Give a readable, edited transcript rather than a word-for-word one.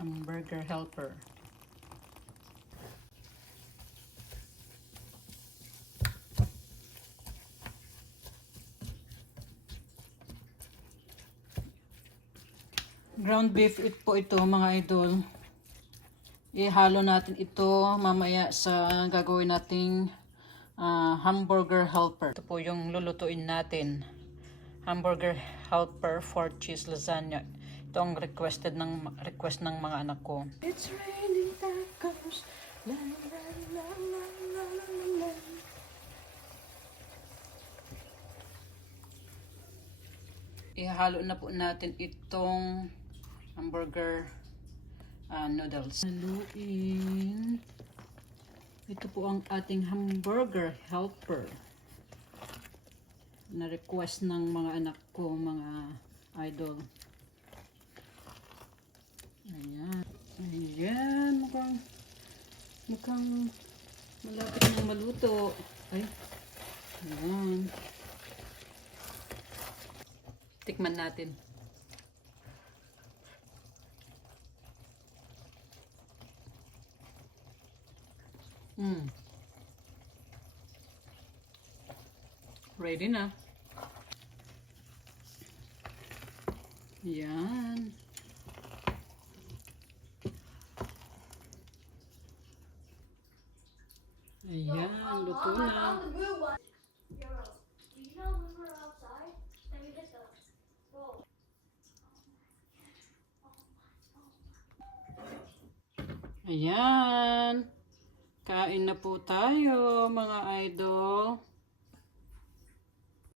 Hamburger helper. Ground beef po ito mga idol. Ihalo natin ito mamaya sa gagawin nating hamburger helper. Ito po yung lulutuin natin. Hamburger helper for cheese lasagna. Ito ang request ng mga anak ko. It's raining tacos. La, la, la, la, la, la, la. Ihalo na po natin itong hamburger noodles. Haluin. Ito po ang ating hamburger helper na request ng mga anak ko, mga idol. Ayan. Ayan. Mukhang malapit na maluto. Ay. Ayan. Tikman natin. Ready na. Yan. Ayan, luto na. Ayan. Kain na po tayo, mga idol.